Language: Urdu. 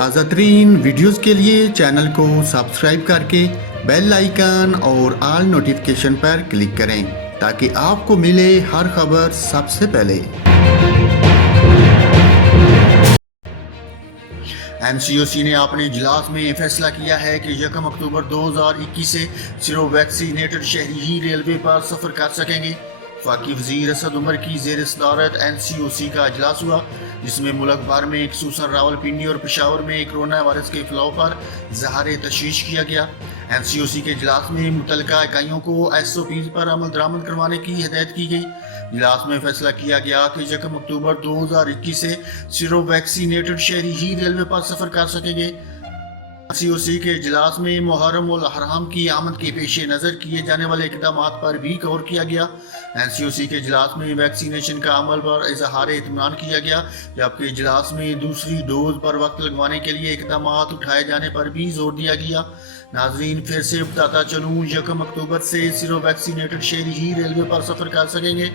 تازہ ترین ویڈیوز کے لیے چینل کو سبسکرائب کر کے بیل آئیکن اور آل نوٹیفیکیشن پر کلک کریں تاکہ آپ کو ملے ہر خبر سب سے پہلے۔ این سی او سی نے اپنے اجلاس میں فیصلہ کیا ہے کہ 1 اکتوبر 2021 سے صرف ویکسینیٹڈ شہری ہی ریلوے پر سفر کر سکیں گے۔ وفاقی وزیر اسد عمر کی زیر صدارت این سی او سی کا اجلاس ہوا، جس میں ملک بھر میں خصوصاً راولپنڈی اور پشاور میں کورونا وائرس کے پھیلاؤ پر اظہار تشویش کیا گیا۔ این سی او سی کے اجلاس میں متعلقہ اکائیوں کو ایس او پیز پر عمل درآمد کروانے کی ہدایت کی گئی۔ اجلاس میں فیصلہ کیا گیا کہ 1 اکتوبر 2021 سے صرف ویکسینیٹڈ شہری ہی ریلوے پر سفر کر سکیں گے۔ این سی او سی کے اجلاس میں محرم الحرام کی آمد کے پیش نظر کیے جانے والے اقدامات پر بھی غور کیا گیا۔ این سی او سی کے اجلاس میں ویکسینیشن کا عمل پر اظہار اطمینان کیا گیا، جبکہ اجلاس میں دوسری ڈوز پر وقت لگوانے کے لیے اقدامات اٹھائے جانے پر بھی زور دیا گیا۔ ناظرین، پھر سے بتاتا چلوں، 1 اکتوبر سے صرف ویکسینیٹڈ شہری ہی ریلوے پر سفر کر سکیں گے۔